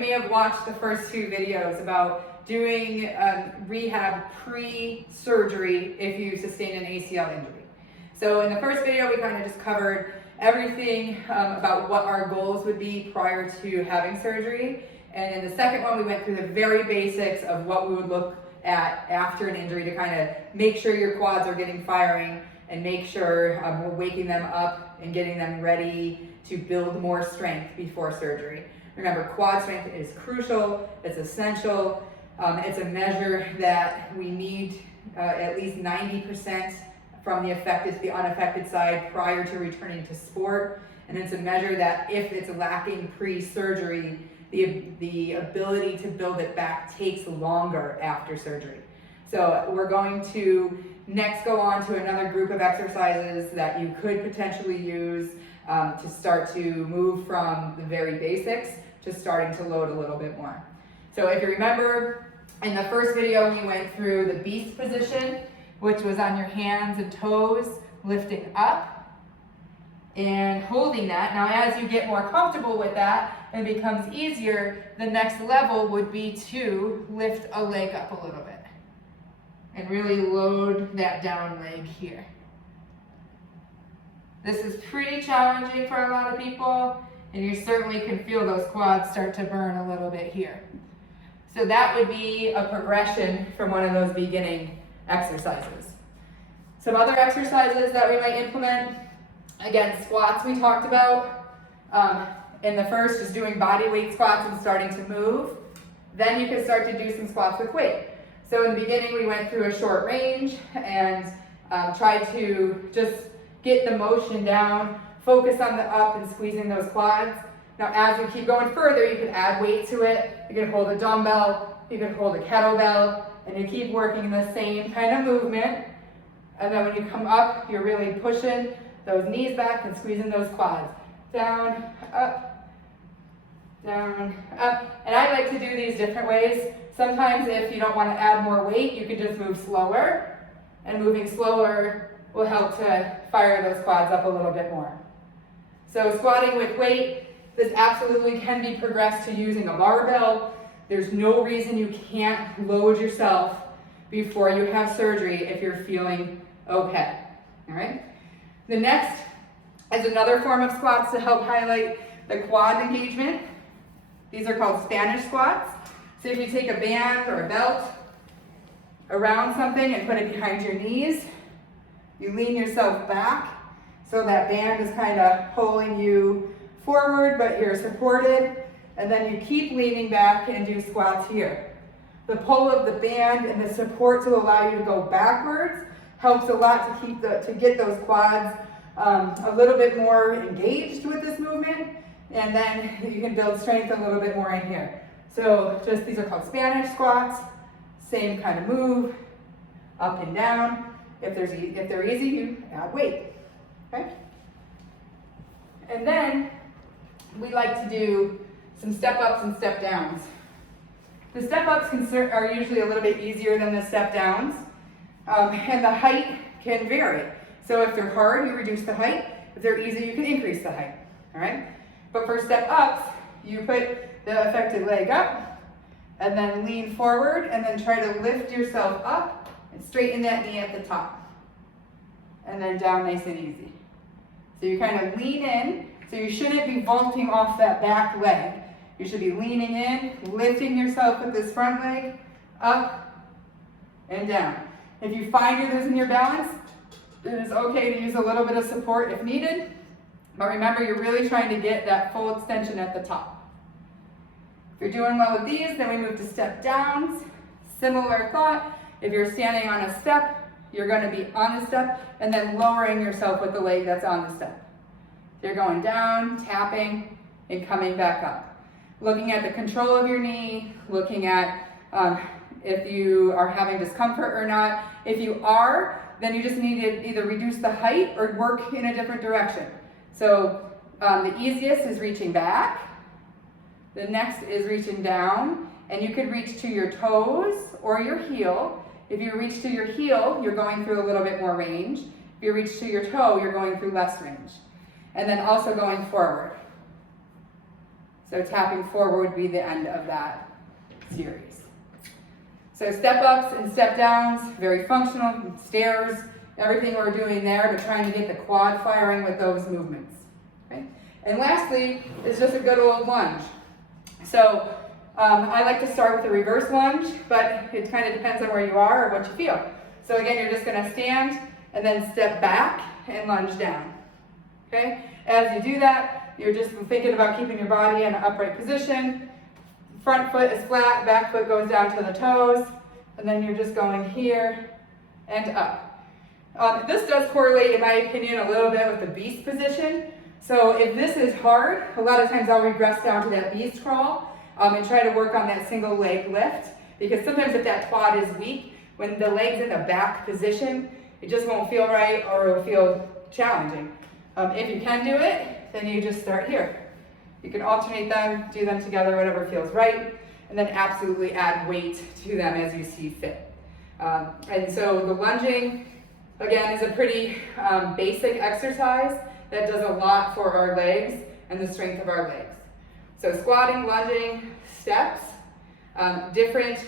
may have watched the first two videos about doing rehab pre-surgery if you sustain an ACL injury. So in the first video, we kind of just covered everything about what our goals would be prior to having surgery. And in the second one, we went through the very basics of what we would look at after an injury to kind of make sure your quads are getting firing and make sure we're waking them up and getting them ready to build more strength before surgery. Remember, quad strength is crucial, it's essential, it's a measure that we need at least 90% from the affected to the unaffected side prior to returning to sport. And it's a measure that if it's lacking pre-surgery, the ability to build it back takes longer after surgery. So we're going to next go on to another group of exercises that you could potentially use to start to move from the very basics to starting to load a little bit more. So if you remember, in the first video we went through the beast position, which was on your hands and toes, lifting up and holding that. Now as you get more comfortable with that and it becomes easier, the next level would be to lift a leg up a little bit and really load that down leg here. This is pretty challenging for a lot of people, and you certainly can feel those quads start to burn a little bit here. So that would be a progression from one of those beginning exercises. Some other exercises that we might implement, again, squats we talked about. In the first, just doing body weight squats and starting to move. Then you can start to do some squats with weight. So in the beginning, we went through a short range and tried to just get the motion down, focus on the up and squeezing those quads. Now as we keep going further, you can add weight to it. You can hold a dumbbell, you can hold a kettlebell, and you keep working the same kind of movement. And then when you come up, you're really pushing those knees back and squeezing those quads. Down, up, down, up. And I like to do these different ways. Sometimes if you don't want to add more weight, you can just move slower. And moving slower will help to fire those quads up a little bit more. So squatting with weight, this absolutely can be progressed to using a barbell. There's no reason you can't load yourself before you have surgery if you're feeling okay. All right. The next is another form of squats to help highlight the quad engagement. These are called Spanish squats. So if you take a band or a belt around something and put it behind your knees, you lean yourself back so that band is kind of pulling you forward, but you're supported. And then you keep leaning back and do squats here. The pull of the band and the support to allow you to go backwards helps a lot to get those quads a little bit more engaged with this movement. And then you can build strength a little bit more in here. So just these are called Spanish squats. Same kind of move, up and down. If they're easy, you add weight, okay? And then we like to do some step ups and step downs. The step ups are usually a little bit easier than the step downs, and the height can vary. So if they're hard, you reduce the height. If they're easy, you can increase the height, all right? But for step ups, you put the affected leg up, and then lean forward, and then try to lift yourself up and straighten that knee at the top. And then down nice and easy. So you kind of lean in, so you shouldn't be vaulting off that back leg. You should be leaning in, lifting yourself with this front leg, up and down. If you find you're losing your balance, it is okay to use a little bit of support if needed. But remember, you're really trying to get that full extension at the top. If you're doing well with these, then we move to step downs. Similar thought. If you're standing on a step, you're going to be on the step and then lowering yourself with the leg that's on the step. So you're going down, tapping, and coming back up. Looking at the control of your knee, looking at if you are having discomfort or not. If you are, then you just need to either reduce the height or work in a different direction. So the easiest is reaching back. The next is reaching down, and you could reach to your toes or your heel. If you reach to your heel, you're going through a little bit more range. If you reach to your toe, you're going through less range. And then also going forward. So tapping forward would be the end of that series. So step ups and step downs, very functional, stairs, everything we're doing there, but trying to get the quad firing with those movements. Okay? And lastly is just a good old lunge. So I like to start with a reverse lunge, but it kind of depends on where you are or what you feel. So again, you're just going to stand and then step back and lunge down. Okay? As you do that, you're just thinking about keeping your body in an upright position. Front foot is flat, back foot goes down to the toes, and then you're just going here and up. This does correlate, in my opinion, a little bit with the beast position. So if this is hard, a lot of times I'll regress down to that beast crawl and try to work on that single leg lift, because sometimes if that quad is weak, when the leg's in the back position, it just won't feel right or it'll feel challenging. If you can do it, then you just start here. You can alternate them, do them together, whatever feels right, and then absolutely add weight to them as you see fit. And so the lunging, again, is a pretty basic exercise that does a lot for our legs and the strength of our legs. So squatting, lunging, steps, different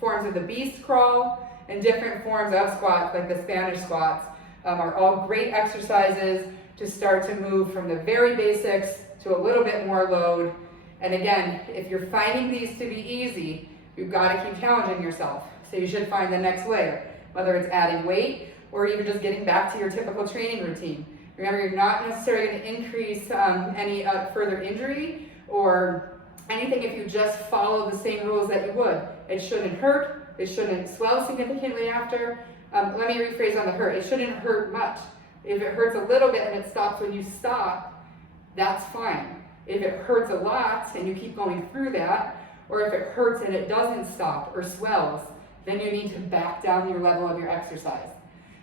forms of the beast crawl, and different forms of squats, like the Spanish squats, are all great exercises to start to move from the very basics to a little bit more load. And again, if you're finding these to be easy, you've got to keep challenging yourself. So you should find the next layer, whether it's adding weight or even just getting back to your typical training routine. Remember, you're not necessarily going to increase any further injury or anything if you just follow the same rules that you would. It shouldn't hurt. It shouldn't swell significantly after. Let me rephrase on the hurt. It shouldn't hurt much. If it hurts a little bit and it stops when you stop, that's fine. If it hurts a lot and you keep going through that, or if it hurts and it doesn't stop or swells, then you need to back down your level of your exercise.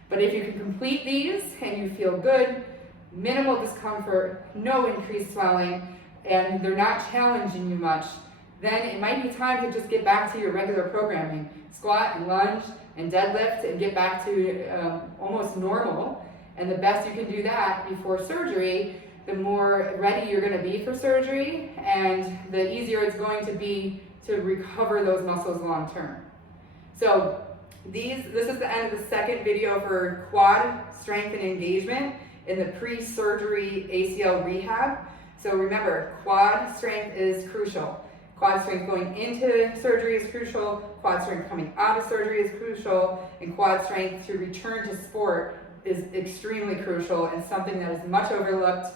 But if you can complete these and you feel good, minimal discomfort, no increased swelling, and they're not challenging you much, then it might be time to just get back to your regular programming. Squat and lunge and deadlift and get back to almost normal. And the best you can do that before surgery, the more ready you're going to be for surgery and the easier it's going to be to recover those muscles long term. So this is the end of the second video for quad strength and engagement in the pre-surgery ACL rehab. So remember, quad strength is crucial. Quad strength going into surgery is crucial, quad strength coming out of surgery is crucial, and quad strength to return to sport is extremely crucial and something that is much overlooked,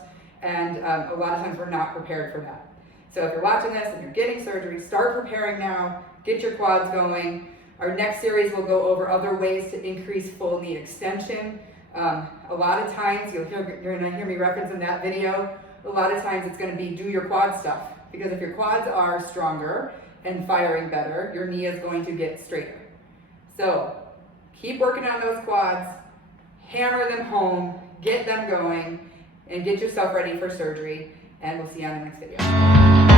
and a lot of times we're not prepared for that. So if you're watching this and you're getting surgery, start preparing now, get your quads going. Our next series will go over other ways to increase full knee extension. A lot of times, you're going to hear me reference in that video, a lot of times it's going to be do your quad stuff, because if your quads are stronger and firing better, your knee is going to get straighter. So keep working on those quads, hammer them home, get them going, and get yourself ready for surgery, and we'll see you on the next video.